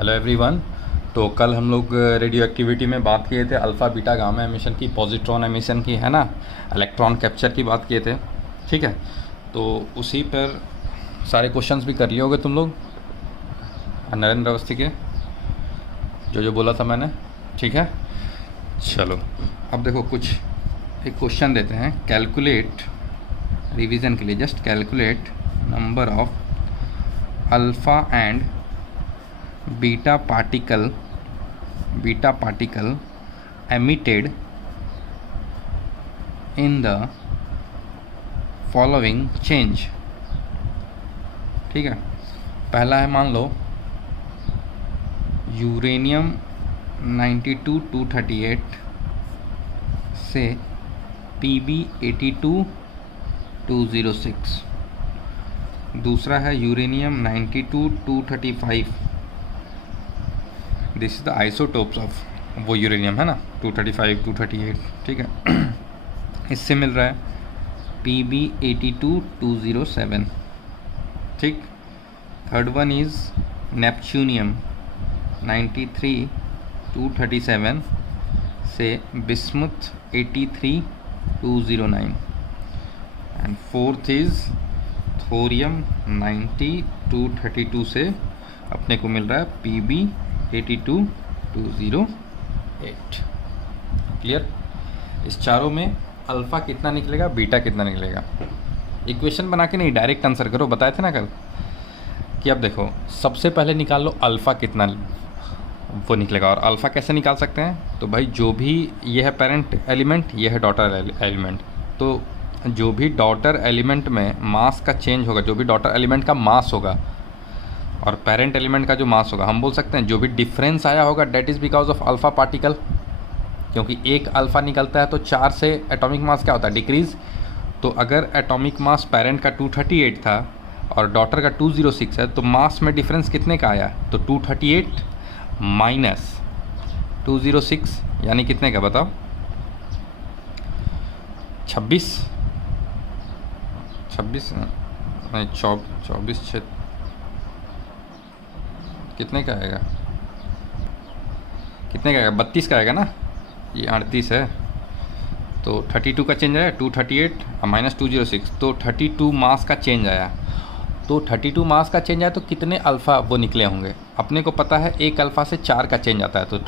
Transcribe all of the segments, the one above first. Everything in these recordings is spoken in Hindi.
Hello everyone. तो कल हम लोग रेडियो एक्टिविटी में बात किए थे अल्फ़ा बीटा गामा एमिशन की, पॉजिट्रॉन एमिशन की, है ना, इलेक्ट्रॉन कैप्चर की बात किए थे। ठीक है, तो उसी पर सारे क्वेश्चंस भी कर लिए होगे तुम लोग नरेंद्र अवस्थी के, जो बोला था मैंने। ठीक है, चलो अब देखो कुछ एक क्वेश्चन देते हैं। कैलकुलेट, रिवीजन के लिए just calculate number of alpha and beta particle emitted in the following change। ठीक है, पहला है मान लो यूरेनियम 92-238 से Pb 82-206। दूसरा है uranium 92-235। This is the isotopes of वो यूरेनियम, है ना, 235 238। ठीक है, इससे मिल रहा है Pb 82-207। ठीक, थर्ड वन इज़ नेपच्यूनियम 93-237 से bismuth 83-209। And fourth is thorium 90-232 से अपने को मिल रहा है Pb 82-208। क्लियर? इस चारों में अल्फ़ा कितना निकलेगा, बीटा कितना निकलेगा। इक्वेशन बना के नहीं, डायरेक्ट आंसर करो। बताए थे ना कल कि अब देखो सबसे पहले निकाल लो अल्फ़ा कितना वो निकलेगा। और अल्फ़ा कैसे निकाल सकते हैं, तो भाई जो भी ये है पेरेंट एलिमेंट, ये है डॉटर एलिमेंट, तो जो भी डॉटर एलिमेंट में मास का चेंज होगा, जो भी डॉटर एलिमेंट का मास होगा और पेरेंट एलिमेंट का जो मास होगा, हम बोल सकते हैं जो भी डिफरेंस आया होगा that is because of alpha particle. क्योंकि एक अल्फ़ा निकलता है तो 4 से एटॉमिक मास क्या होता है, डिक्रीज़। तो अगर एटॉमिक मास पेरेंट का 238 था और डॉटर का 206 है, तो मास में डिफरेंस कितने का आया, तो 238 माइनस 206 यानी कितने का बताओ, 26 नहीं 24 कितने का आएगा, 32 का आएगा ना, ये 38 है तो 32 का चेंज आया, 238 माइनस 206, तो 32 मास का चेंज आया। तो 32 मास का चेंज आया तो कितने अल्फ़ा वो निकले होंगे, अपने को पता है एक अल्फ़ा से 4 का चेंज आता है। तो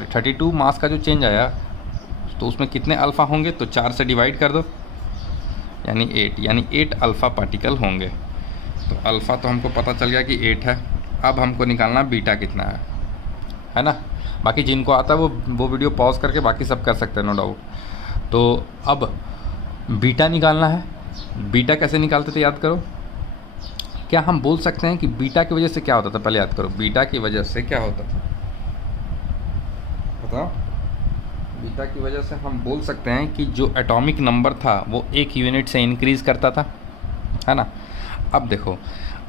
32 मास का जो चेंज आया तो उसमें कितने अल्फ़ा होंगे, तो 4 से डिवाइड कर दो यानी 8 अल्फ़ा पार्टिकल होंगे। तो अल्फ़ा तो हमको पता चल गया कि 8 है। अब हमको निकालना बीटा कितना है ना। बाकी जिनको आता है वो वीडियो पॉज करके बाकी सब कर सकते हैं, नो डाउट। तो अब बीटा निकालना है। बीटा कैसे निकालते थे याद करो। क्या हम बोल सकते हैं कि बीटा की वजह से क्या होता था, पहले याद करो, बीटा की वजह से क्या होता था बताओ। बीटा की वजह से हम बोल सकते हैं कि जो एटॉमिक नंबर था वो 1 यूनिट से इंक्रीज़ करता था, है ना। अब देखो,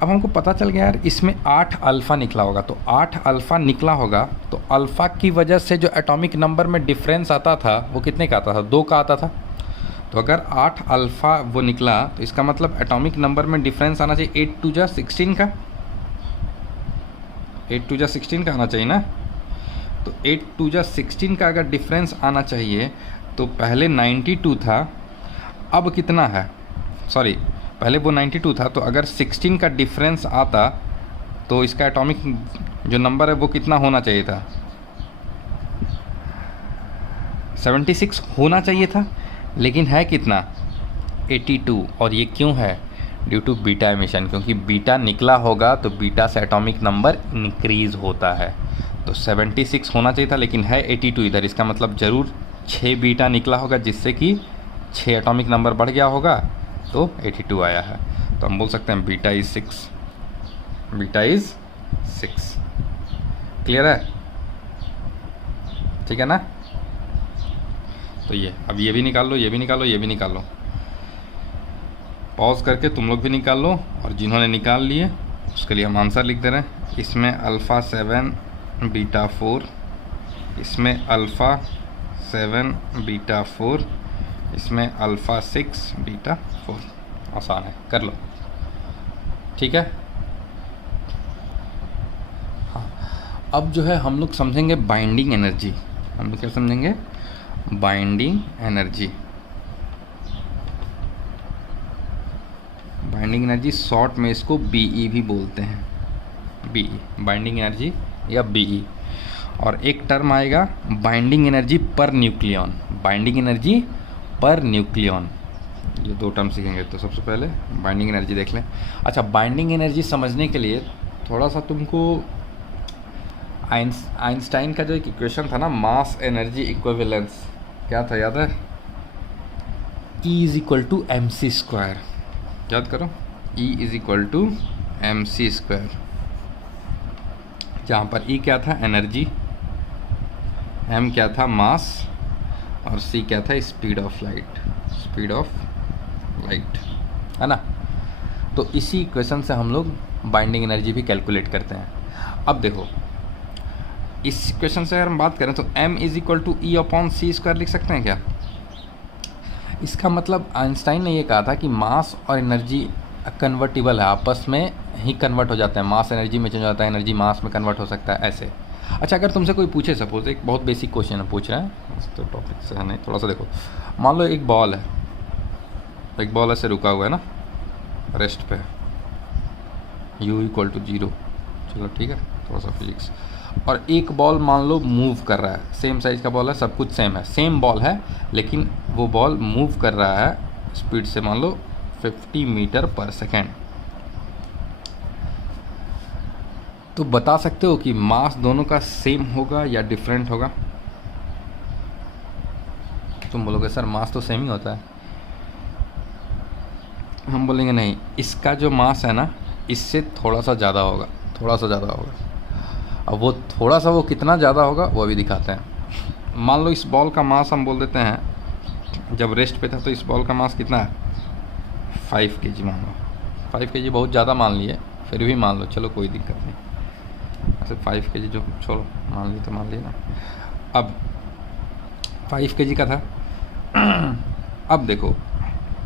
अब हमको पता चल गया यार इसमें 8 अल्फ़ा निकला होगा, तो 8 अल्फ़ा निकला होगा तो अल्फ़ा की वजह से जो एटॉमिक नंबर में डिफरेंस आता था वो कितने का आता था, 2 का आता था। तो अगर 8 अल्फ़ा वो निकला तो इसका मतलब एटॉमिक नंबर में डिफरेंस आना चाहिए 8 2 जा 16 का, 8 2 जा 16 का आना चाहिए ना। तो 8 2 जा 16 का अगर डिफरेंस आना चाहिए तो पहले 92 था, अब कितना है, सॉरी पहले वो 92 था, तो अगर 16 का डिफरेंस आता तो इसका एटॉमिक जो नंबर है वो कितना होना चाहिए था, 76 होना चाहिए था, लेकिन है कितना 82। और ये क्यों है, ड्यू टू बीटा एमिशन, क्योंकि बीटा निकला होगा तो बीटा से एटॉमिक नंबर इंक्रीज़ होता है। तो 76 होना चाहिए था लेकिन है 82 इधर, इसका मतलब ज़रूर 6 बीटा निकला होगा जिससे कि 6 एटॉमिक नंबर बढ़ गया होगा तो 82 आया है। तो हम बोल सकते हैं बीटा इज़ 6। क्लियर है, ठीक है ना। तो ये अब ये भी निकाल लो, ये भी निकाल लो, पॉज करके तुम लोग भी निकाल लो, और जिन्होंने निकाल लिए उसके लिए हम आंसर लिख दे रहे हैं। इसमें अल्फ़ा 7 बीटा 4, इसमें अल्फ़ा 7 बीटा 4, इसमें अल्फ़ा 6 बीटा 4। आसान है, कर लो, ठीक है। अब जो है हम लोग समझेंगे बाइंडिंग एनर्जी। हम लोग क्या समझेंगे? Binding energy. Binding energy short में इसको बीई भी बोलते हैं, बीई, बाइंडिंग एनर्जी या बीई। और एक टर्म आएगा binding energy per nucleon, binding energy per nucleon. ये दो टर्म सीखेंगे। तो सबसे पहले बाइंडिंग एनर्जी देख लें। अच्छा, बाइंडिंग एनर्जी समझने के लिए थोड़ा सा तुमको आइंस्टाइन का जो एक इक्वेशन था ना, मास एनर्जी इक्विवेलेंस, क्या था याद है? E is equal to M C square. याद करो, E is equal to M C square, जहाँ पर E क्या था? एनर्जी, M क्या था? मास, और C क्या था? Speed of light, speed of light, है ना। तो इसी इक्वेशन से हम लोग बाइंडिंग एनर्जी भी कैलकुलेट करते हैं। अब देखो, इस इक्वेशन से अगर हम बात करें तो M is equal to E upon C square लिख सकते हैं क्या? इसका मतलब आइंस्टाइन ने ये कहा था कि मास और एनर्जी कन्वर्टिबल है, आपस में ही कन्वर्ट हो जाते हैं। मास एनर्जी में चेंज हो जाता है, एनर्जी मास में कन्वर्ट हो सकता है, ऐसे। अच्छा, अगर तुमसे कोई पूछे, सपोज एक बहुत बेसिक क्वेश्चन है, पूछ रहा है, तो टॉपिक से है नहीं, थोड़ा सा देखो। मान लो एक बॉल है, एक बॉल ऐसे रुका हुआ है ना, रेस्ट पे, U इक्वल टू 0, चलो ठीक है, थोड़ा सा फिजिक्स। और एक बॉल मान लो मूव कर रहा है, सेम साइज़ का बॉल है, सब कुछ सेम है, सेम बॉल है, लेकिन वो बॉल मूव कर रहा है स्पीड से मान लो 50 मीटर पर सेकेंड। तो बता सकते हो कि मास दोनों का सेम होगा या डिफरेंट होगा? तुम बोलोगे सर मास तो सेम ही होता है। हम बोलेंगे नहीं, इसका जो मास है ना, इससे थोड़ा सा ज़्यादा होगा, थोड़ा सा ज़्यादा होगा। अब वो थोड़ा सा, वो कितना ज़्यादा होगा वो अभी दिखाते हैं। मान लो इस बॉल का मास हम बोल देते हैं, जब रेस्ट पे था तो इस बॉल का मास कितना है? 5 kg मान लो। 5 kg बहुत ज़्यादा मान लिए, फिर भी मान लो, चलो कोई दिक्कत नहीं। ऐसे 5 kg जो छोड़ो, मान ली तो मान ली ना। अब 5 kg का था। अब देखो,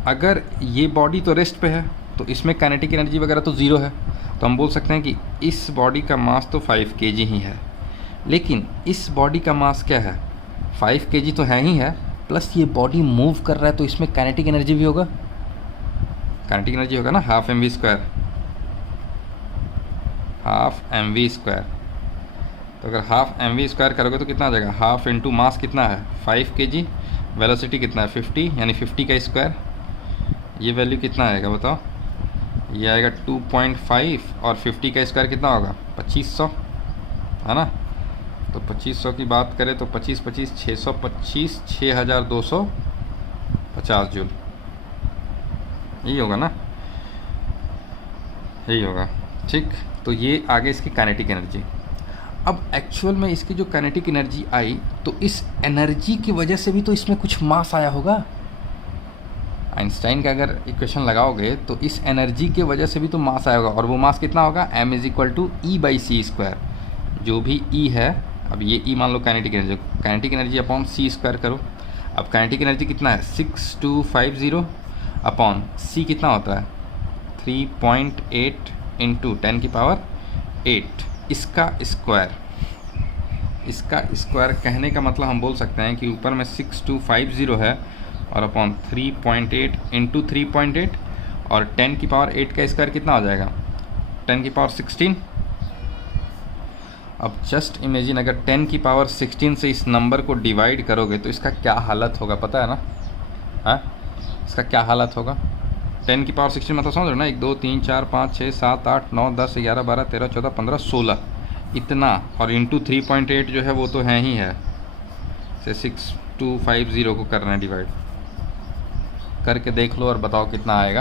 अगर ये बॉडी तो रेस्ट पे है तो इसमें काइनेटिक एनर्जी वगैरह तो 0 है, तो हम बोल सकते हैं कि इस बॉडी का मास तो 5 kg ही है। लेकिन इस बॉडी का मास क्या है? 5 kg तो है ही है, प्लस ये बॉडी मूव कर रहा है, तो इसमें काइनेटिक एनर्जी भी होगा। काइनेटिक एनर्जी होगा ना, half mv square, half mv square. तो अगर हाफ mv स्क्वायर करोगे तो कितना आ जाएगा? हाफ इंटू मास कितना है? 5 kg, वेलोसिटी कितना है? 50, यानी 50 का स्क्वायर। ये वैल्यू कितना आएगा बताओ? ये आएगा 2.5, और 50 का स्क्वायर कितना होगा? 2500, है ना। तो 2500 की बात करें तो 25 25 625, 6250 जूल, यही होगा ना, यही होगा, ठीक। तो ये आगे इसकी काइनेटिक एनर्जी। अब एक्चुअल में इसकी जो काइनेटिक एनर्जी आई, तो इस एनर्जी की वजह से भी तो इसमें कुछ मास आया होगा। आइंस्टाइन का अगर इक्वेशन लगाओगे तो इस एनर्जी के वजह से भी तो मास आया होगा, और वो मास कितना होगा? m is equal to E by C square, जो भी E है। अब ये E मान लो kinetic energy upon C square करो। अब काइनेटिक एनर्जी कितना है? 6250 अपॉन C कितना होता है? 3.8 इंटू 10 की पावर 8, इसका स्क्वायर। इसका स्क्वायर कहने का मतलब हम बोल सकते हैं कि ऊपर में 6250 है, और अपॉन 3.8 इंटू 3.8, और 10 की पावर 8 का स्क्वायर कितना हो जाएगा? 10 की पावर 16। अब जस्ट इमेजिन, अगर 10 की पावर 16 से इस नंबर को डिवाइड करोगे तो इसका क्या हालत होगा, पता है ना? हाँ, इसका क्या हालत होगा? 10 की पावर 16 मतलब समझ रहे हो ना, 1 2 3 4 5 6 7 8 9 10 11 12 13 14 15 16, इतना। और इंटू 3.8 जो है वो तो है ही है, से 6250 को करना है डिवाइड। करके देख लो और बताओ कितना आएगा।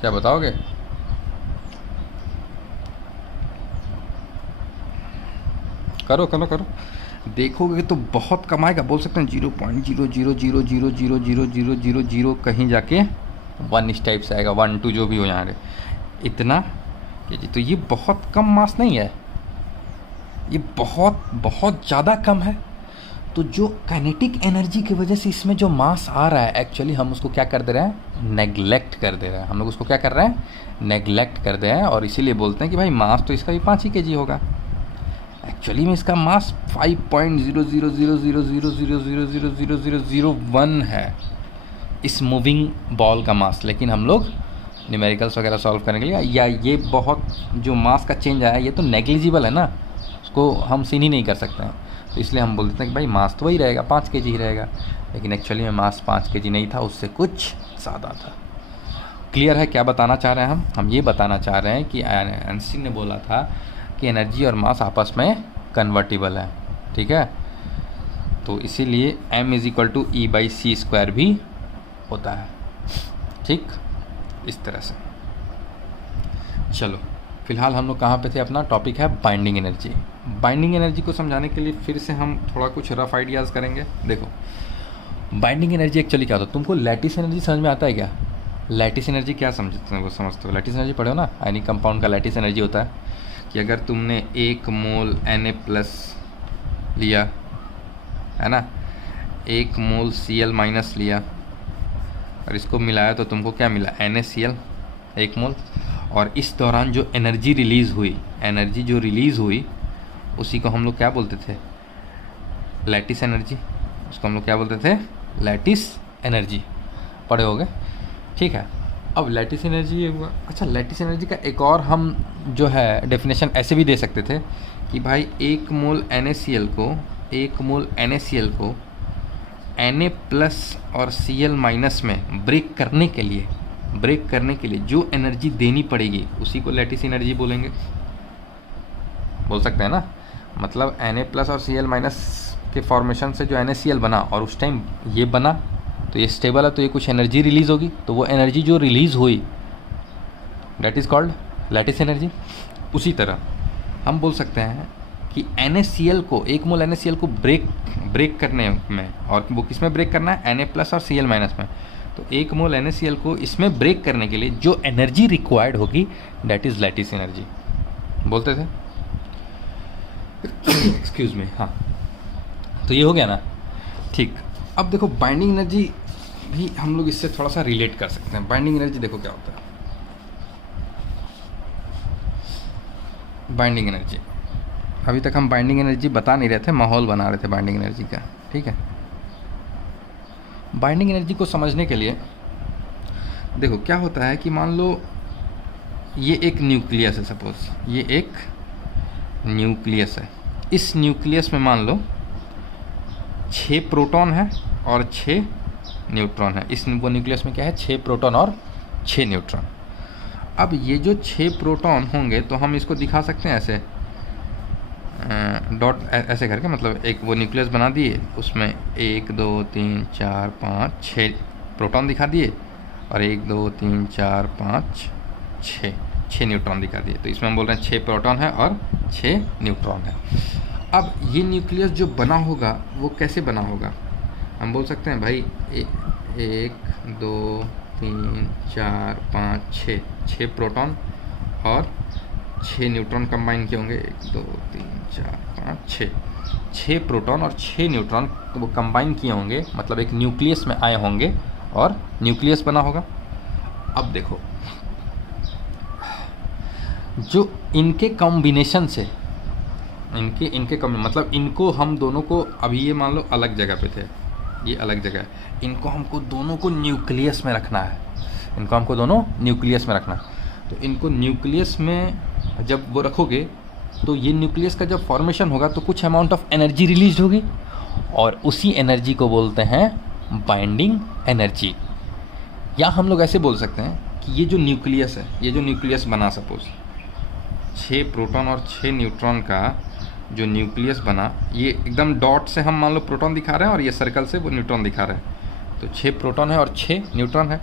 क्या बताओगे? करो करो करो, देखोगे तो बहुत कम आएगा। बोल सकते हैं 0.00000000 कहीं जाके 1 इस टाइप से आएगा, 1 2 जो भी हो यहाँ इतना कि तो ये बहुत कम मास नहीं है, ये बहुत बहुत ज़्यादा कम है। तो जो काइनेटिक एनर्जी की वजह से इसमें जो मास आ रहा है, एक्चुअली हम उसको क्या कर दे रहे हैं, नेग्लेक्ट कर दे रहे हैं। हम लोग उसको क्या कर रहे हैं, नेग्लेक्ट कर दे रहे हैं, और इसीलिए बोलते हैं कि भाई मास तो इसका भी 5 ही kg होगा। एक्चुअली में इसका मास 5.000000000001 है, इस मूविंग बॉल का मास। लेकिन हम लोग न्यूमेरिकल्स वगैरह सॉल्व करने के लिए, या ये बहुत जो मास का चेंज आया है ये तो नेग्लिजिबल है ना, उसको हम सीन ही नहीं कर सकते हैं, तो इसलिए हम बोलते हैं कि भाई मास तो वही रहेगा, 5 kg ही रहेगा। लेकिन एक्चुअली में मास 5 kg नहीं था, उससे कुछ ज़्यादा था। क्लियर है क्या बताना चाह रहे हैं हम ये बताना चाह रहे हैं कि आइंस्टीन ने बोला था कि एनर्जी और मास आपस में कन्वर्टिबल है, ठीक है। तो इसीलिए m=E/c² भी होता है, ठीक, इस तरह से। चलो फिलहाल हम लोग कहाँ पे थे, अपना टॉपिक है बाइंडिंग एनर्जी। बाइंडिंग एनर्जी को समझाने के लिए फिर से हम थोड़ा कुछ रफ आइडियाज़ करेंगे। देखो बाइंडिंग एनर्जी एक्चुअली क्या होता है, तुमको लैटिस एनर्जी समझ में आता है क्या? लैटिस एनर्जी क्या समझते हो, समझते हो? लैटिस एनर्जी पढ़े हो ना, आयनिक कंपाउंड का लैटिस एनर्जी होता है कि अगर तुमने 1 मोल Na+ लिया है ना, 1 मोल Cl- लिया और इसको मिलाया तो तुमको क्या मिला, NaCl 1 मोल। और इस दौरान जो एनर्जी रिलीज़ हुई, एनर्जी जो रिलीज़ हुई उसी को हम लोग क्या बोलते थे, लैटिस एनर्जी। उसको हम लोग क्या बोलते थे, लैटिस एनर्जी, पढ़े होगे, ठीक है। अब लैटिस एनर्जी ये हुआ। अच्छा, लैटिस एनर्जी का एक और हम जो है डेफिनेशन ऐसे भी दे सकते थे कि भाई 1 मोल NaCl को 1 मोल NaCl को Na+ और Cl- में ब्रेक करने के लिए जो एनर्जी देनी पड़ेगी उसी को लैटिस एनर्जी बोलेंगे, बोल सकते हैं ना। मतलब Na+ और Cl- के फॉर्मेशन से जो NaCl बना और उस टाइम ये बना तो ये स्टेबल है, तो ये कुछ एनर्जी रिलीज़ होगी, तो वो एनर्जी जो रिलीज़ हुई that is called lattice energy. उसी तरह हम बोल सकते हैं कि NaCl को 1 मोल NaCl को ब्रेक करने में, और वो किस में ब्रेक करना है, Na+ और Cl- में। तो 1 मोल NaCl को इसमें ब्रेक करने के लिए जो एनर्जी रिक्वायर्ड होगी दैट इज़ लैटिस एनर्जी बोलते थे। एक्सक्यूज़ मी, हाँ, तो ये हो गया ना, ठीक। अब देखो बाइंडिंग एनर्जी भी हम लोग इससे थोड़ा सा रिलेट कर सकते हैं। बाइंडिंग एनर्जी देखो क्या होता है। बाइंडिंग एनर्जी, अभी तक हम बाइंडिंग एनर्जी बता नहीं रहे थे, माहौल बना रहे थे बाइंडिंग एनर्जी का, ठीक है। बाइंडिंग एनर्जी को समझने के लिए देखो क्या होता है कि मान लो ये एक न्यूक्लियस है, सपोज ये एक न्यूक्लियस है। इस न्यूक्लियस में मान लो 6 प्रोटॉन है और 6 न्यूट्रॉन है। इस वो न्यूक्लियस में क्या है, 6 प्रोटॉन और 6 न्यूट्रॉन। अब ये जो 6 प्रोटॉन होंगे तो हम इसको दिखा सकते हैं ऐसे डॉट ऐसे करके, मतलब एक वो न्यूक्लियस बना दिए, उसमें 1 2 3 4 5 6 प्रोटॉन दिखा दिए और 1 2 3 4 5 6 न्यूट्रॉन दिखा दिए। तो इसमें हम बोल रहे हैं 6 प्रोटॉन है और 6 न्यूट्रॉन है। अब ये न्यूक्लियस जो बना होगा वो कैसे बना होगा, हम बोल सकते हैं भाई 1 2 3 4 5 6 प्रोटॉन और 6 न्यूट्रॉन कंबाइन किए होंगे। 1 2 3 4 5 6 प्रोटॉन और 6 न्यूट्रॉन वो कंबाइन किए होंगे, मतलब एक न्यूक्लियस में आए होंगे और न्यूक्लियस बना होगा। अब देखो जो इनके कॉम्बिनेशन से मतलब इनको हम दोनों को, अभी ये मान लो अलग जगह पे थे, ये अलग जगह है, इनको हमको दोनों को न्यूक्लियस में रखना है, इनको हमको दोनों न्यूक्लियस में रखना है। तो इनको न्यूक्लियस में जब वो रखोगे तो ये न्यूक्लियस का जब फॉर्मेशन होगा तो कुछ अमाउंट ऑफ एनर्जी रिलीज होगी और उसी एनर्जी को बोलते हैं बाइंडिंग एनर्जी। या हम लोग ऐसे बोल सकते हैं कि ये जो न्यूक्लियस है, ये जो न्यूक्लियस बना, सपोज 6 प्रोटॉन और 6 न्यूट्रॉन का जो न्यूक्लियस बना, ये एकदम डॉट से हम मान लो प्रोटॉन दिखा रहे हैं और ये सर्कल से वो न्यूट्रॉन दिखा रहे हैं। तो 6 प्रोटॉन है और 6 न्यूट्रॉन है।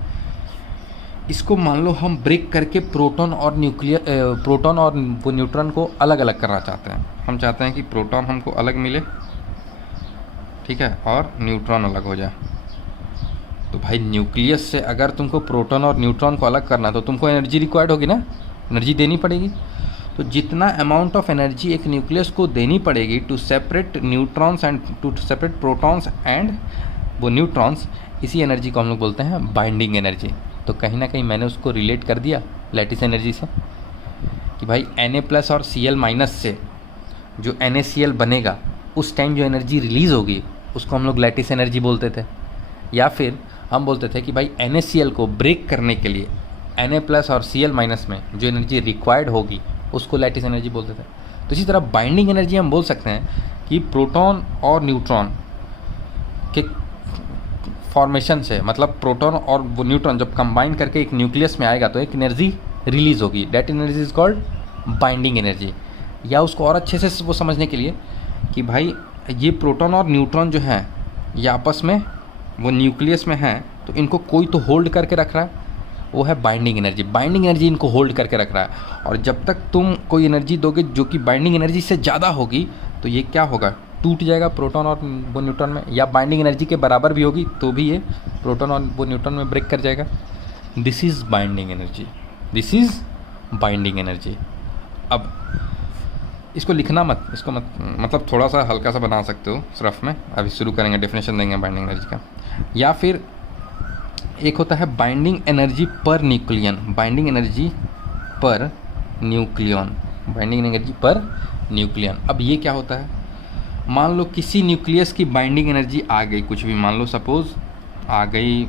इसको मान लो हम ब्रेक करके प्रोटॉन और वो न्यूट्रॉन को अलग अलग करना चाहते हैं। हम चाहते हैं कि प्रोटॉन हमको अलग मिले, ठीक है, और न्यूट्रॉन अलग हो जाए। तो भाई न्यूक्लियस से अगर तुमको प्रोटॉन और न्यूट्रॉन को अलग करना है तो तुमको एनर्जी रिक्वायर्ड होगी ना, एनर्जी देनी पड़ेगी। तो जितना अमाउंट ऑफ एनर्जी एक न्यूक्लियस को देनी पड़ेगी to separate neutrons and to separate protons and वो न्यूट्रॉन्स, इसी एनर्जी को हम लोग बोलते हैं बाइंडिंग एनर्जी। तो कहीं ना कहीं मैंने उसको रिलेट कर दिया लैटिस एनर्जी से कि भाई Na+ और Cl- से जो NaCl बनेगा उस टाइम जो एनर्जी रिलीज़ होगी उसको हम लोग लैटिस एनर्जी बोलते थे। या फिर हम बोलते थे कि भाई NaCl को ब्रेक करने के लिए Na+ और Cl- में जो एनर्जी रिक्वायर्ड होगी उसको लैटिस एनर्जी बोलते थे। तो इसी तरह बाइंडिंग एनर्जी हम बोल सकते हैं कि प्रोटॉन और न्यूट्रॉन के फॉर्मेशन से, मतलब प्रोटॉन और वो न्यूट्रॉन जब कंबाइन करके एक न्यूक्लियस में आएगा तो एक एनर्जी रिलीज़ होगी, that energy is called binding energy. या उसको और अच्छे से वो समझने के लिए कि भाई ये प्रोटॉन और न्यूट्रॉन जो हैं ये आपस में वो न्यूक्लियस में हैं, तो इनको कोई तो होल्ड करके रख रहा है, वो है बाइंडिंग एनर्जी। बाइंडिंग एनर्जी इनको होल्ड करके रख रहा है। और जब तक तुम कोई एनर्जी दोगे जो कि बाइंडिंग एनर्जी से ज़्यादा होगी तो ये क्या होगा, टूट जाएगा प्रोटॉन और वो न्यूट्रॉन में, या बाइंडिंग एनर्जी के बराबर भी होगी तो भी ये प्रोटॉन और वो न्यूट्रॉन में ब्रेक कर जाएगा। This is binding energy, this is binding energy. अब इसको लिखना मत, इसको मत, मतलब थोड़ा सा हल्का सा बना सकते हो रफ में। अभी शुरू करेंगे, डेफिनेशन देंगे बाइंडिंग एनर्जी का। या फिर एक होता है binding energy per nucleon, binding energy per nucleon, binding energy per nucleon. अब ये क्या होता है, मान लो किसी न्यूक्लियस की बाइंडिंग एनर्जी आ गई, कुछ भी मान लो, सपोज आ गई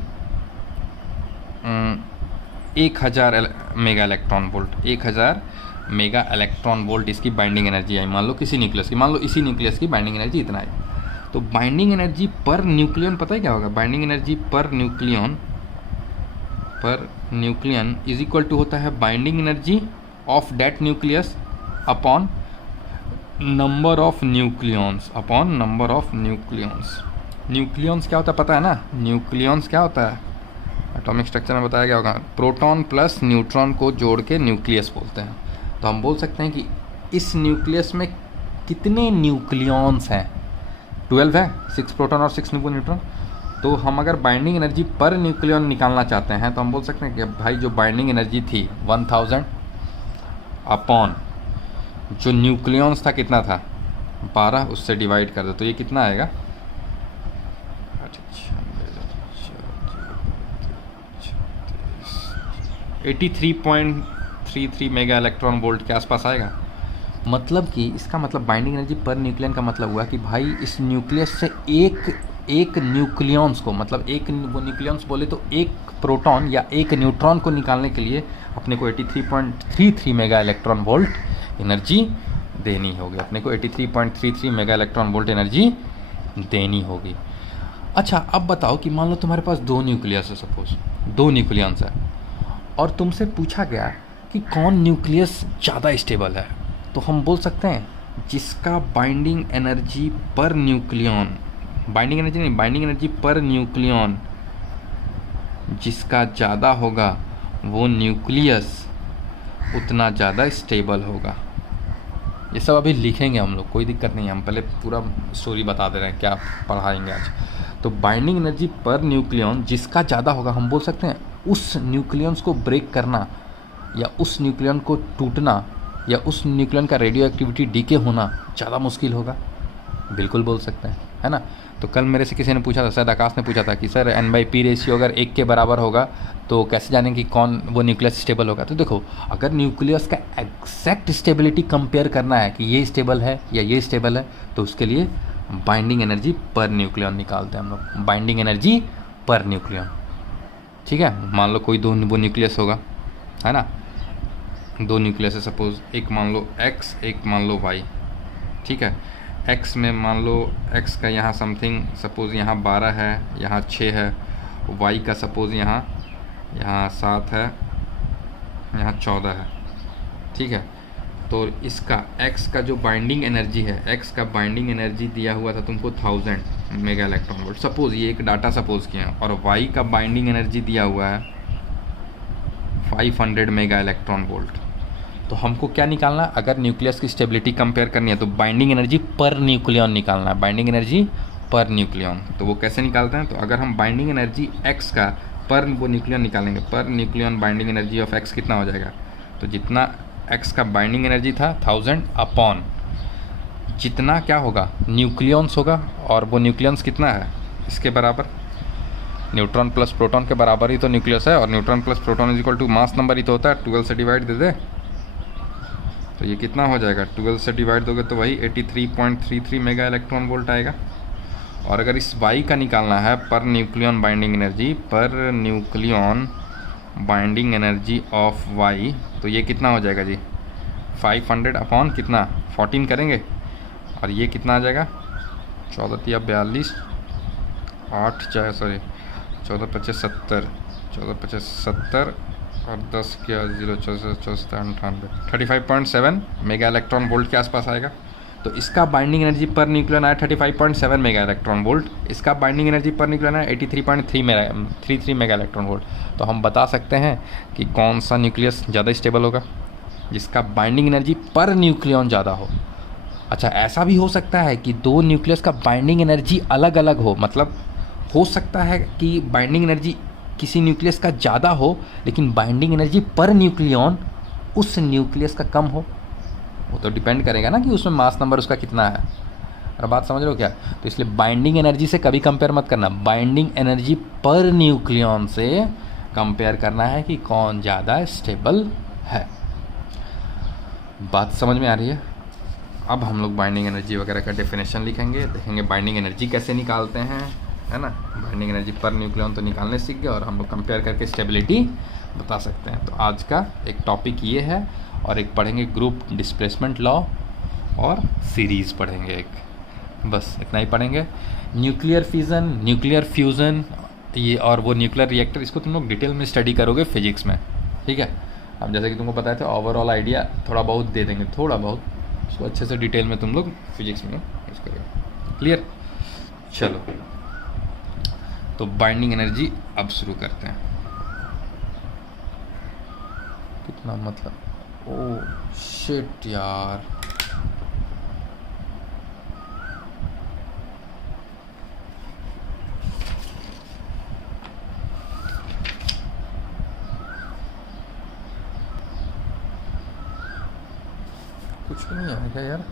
1000 mega electron volt, 1000 mega electron volt इसकी बाइंडिंग एनर्जी आई, मान लो किसी न्यूक्लियस की, मान लो इसी न्यूक्लियस की बाइंडिंग एनर्जी इतना आई। तो बाइंडिंग एनर्जी पर न्यूक्लियन पता है क्या होगा, binding energy per nucleon is equal to होता है binding energy of that nucleus upon number of nucleons, upon number of nucleons. Nucleons क्या होता है पता है ना, न्यूक्लियंस क्या होता है, एटॉमिक स्ट्रक्चर में बताया गया होगा, प्रोटॉन प्लस न्यूट्रॉन को जोड़ के न्यूक्लियस बोलते हैं। तो हम बोल सकते हैं कि इस न्यूक्लियस में कितने न्यूक्लियंस हैं, 12 है, 6 प्रोटॉन और 6 न्यूट्रॉन। तो हम अगर बाइंडिंग एनर्जी पर न्यूक्लियन निकालना चाहते हैं तो हम बोल सकते हैं कि भाई जो बाइंडिंग एनर्जी थी 1000 अपॉन जो न्यूक्लियंस था कितना था 12, उससे डिवाइड कर दो तो ये कितना आएगा, 83.33 मेगा इलेक्ट्रॉन वोल्ट के आसपास आएगा। मतलब कि इसका मतलब बाइंडिंग एनर्जी पर न्यूक्लियन का मतलब हुआ कि भाई इस न्यूक्लियस से एक न्यूक्लियंस को, मतलब एक वो न्यूक्लियंस बोले तो एक प्रोटॉन या एक न्यूट्रॉन को निकालने के लिए अपने को 83.33 मेगा इलेक्ट्रॉन वोल्ट एनर्जी देनी होगी, अपने को 83.33 मेगा इलेक्ट्रॉन वोल्ट एनर्जी देनी होगी। अच्छा अब बताओ कि मान लो तुम्हारे पास 2 न्यूक्लियस है, सपोज 2 न्यूक्लियंस है, और तुमसे पूछा गया कि कौन न्यूक्लियस ज़्यादा स्टेबल है, तो हम बोल सकते हैं जिसका binding energy per nucleon, binding energy नहीं, बाइंडिंग एनर्जी पर न्यूक्लियन जिसका ज़्यादा होगा वो न्यूक्लियस उतना ज़्यादा स्टेबल होगा। ये सब अभी लिखेंगे हम लोग, कोई दिक्कत नहीं है, हम पहले पूरा स्टोरी बता दे रहे हैं क्या पढ़ाएंगे आज। तो बाइंडिंग एनर्जी पर न्यूक्लियन जिसका ज़्यादा होगा, हम बोल सकते हैं उस न्यूक्लियंस को ब्रेक करना या उस न्यूक्लियन को टूटना या उस न्यूक्लियन का रेडियो एक्टिविटी डीके होना ज़्यादा मुश्किल होगा, बिल्कुल बोल सकते हैं, है ना। तो कल मेरे से किसी ने पूछा था, शायद आकाश ने पूछा था कि सर N/P रेशियो अगर 1 के बराबर होगा तो कैसे जानें कि कौन वो न्यूक्लियस स्टेबल होगा। तो देखो अगर न्यूक्लियस का एग्जैक्ट स्टेबिलिटी कंपेयर करना है कि ये स्टेबल है या ये स्टेबल है, तो उसके लिए बाइंडिंग एनर्जी पर न्यूक्लियन निकालते हैं हम लोग, बाइंडिंग एनर्जी पर न्यूक्लियन। ठीक है, मान लो कोई 2 वो न्यूक्लियस होगा, है ना, 2 न्यूक्लियस है, सपोज एक मान लो X, एक मान लो Y। ठीक है, X में मान लो X का यहाँ समथिंग सपोज़ यहाँ 12 है, यहाँ 6 है, Y का सपोज़ यहाँ 7 है, यहाँ 14 है। ठीक है, तो इसका X का जो बाइंडिंग एनर्जी है, X का बाइंडिंग एनर्जी दिया हुआ था तुमको 1000 मेगा इलेक्ट्रॉन वोल्ट, सपोज़ ये एक डाटा सपोज़ किया, और Y का बाइंडिंग एनर्जी दिया हुआ है 500 मेगा इलेक्ट्रॉन वोल्ट। तो हमको क्या निकालना है, अगर न्यूक्लियस की स्टेबिलिटी कंपेयर करनी है तो बाइंडिंग एनर्जी पर न्यूक्लियन निकालना है, बाइंडिंग एनर्जी पर न्यूक्लियन। तो वो कैसे निकालते हैं, तो अगर हम बाइंडिंग एनर्जी X का पर वो न्यूक्लियन निकालेंगे, पर nucleon binding energy of X कितना हो जाएगा, तो जितना एक्स का बाइंडिंग एनर्जी था 1000 अपॉन जितना क्या होगा न्यूक्लियॉन्स होगा, और वो न्यूक्लियॉन्स कितना है इसके बराबर, न्यूट्रॉन प्लस प्रोटॉन के बराबर ही तो न्यूक्लियस है, और neutron plus proton is equal to mass number ही तो होता है, 12 से डिवाइड दे दे तो ये कितना हो जाएगा, 12 से डिवाइड दोगे तो वही 83.33 मेगा इलेक्ट्रॉन वोल्ट आएगा। और अगर इस वाई का निकालना है per nucleon binding energy, per nucleon binding energy of Y, तो ये कितना हो जाएगा जी 500 अपॉन कितना 14 करेंगे, और ये कितना आ जाएगा 14 या 42 8 चाहे सॉरी 14×5 70 और 10 क्या 0 94 35.7 मेगा इलेक्ट्रॉन वोल्ट के आसपास आएगा। तो इसका बाइंडिंग एनर्जी पर न्यूक्लियन आया 35.7 मेगा इलेक्ट्रॉन वोल्ट, इसका बाइंडिंग एनर्जी पर न्यूक्लियन आया 83.33 मेगा इलेक्ट्रॉन वोल्ट। तो हम बता सकते हैं कि कौन सा न्यूक्लियस ज़्यादा स्टेबल होगा, जिसका बाइंडिंग एनर्जी पर न्यूक्लियन ज़्यादा हो। अच्छा, ऐसा भी हो सकता है कि दो न्यूक्लियस का बाइंडिंग एनर्जी अलग अलग हो, मतलब हो सकता है कि बाइंडिंग एनर्जी किसी न्यूक्लियस का ज़्यादा हो लेकिन बाइंडिंग एनर्जी पर न्यूक्लियन उस न्यूक्लियस का कम हो। वो तो डिपेंड करेगा ना कि उसमें मास नंबर उसका कितना है। और बात समझ रहे हो क्या? तो इसलिए बाइंडिंग एनर्जी से कभी कंपेयर मत करना, बाइंडिंग एनर्जी पर न्यूक्लियन से कंपेयर करना है कि कौन ज़्यादा स्टेबल है। बात समझ में आ रही है? अब हम लोग बाइंडिंग एनर्जी वगैरह का डेफिनेशन लिखेंगे, देखेंगे बाइंडिंग एनर्जी कैसे निकालते हैं, है ना। बाइंडिंग एनर्जी पर न्यूक्लियन तो निकालने सीख गए, और हम लोग कंपेयर करके स्टेबिलिटी बता सकते हैं। तो आज का एक टॉपिक ये है, और एक पढ़ेंगे ग्रुप डिस्प्लेसमेंट लॉ, और सीरीज़ पढ़ेंगे एक, बस इतना ही पढ़ेंगे। न्यूक्लियर फिजन, न्यूक्लियर फ्यूज़न, ये और वो न्यूक्लियर रिएक्टर, इसको तुम लोग डिटेल में स्टडी करोगे फिजिक्स में, ठीक है। हम जैसे कि तुमको बताए थे ओवरऑल आइडिया थोड़ा बहुत दे देंगे, थोड़ा बहुत, उसको अच्छे से डिटेल में तुम लोग फिजिक्स में यूज़ करोगे। क्लियर? चलो, तो बाइंडिंग एनर्जी अब शुरू करते हैं। कितना मतलब, ओह शिट यार, कुछ नहीं आएगा यार।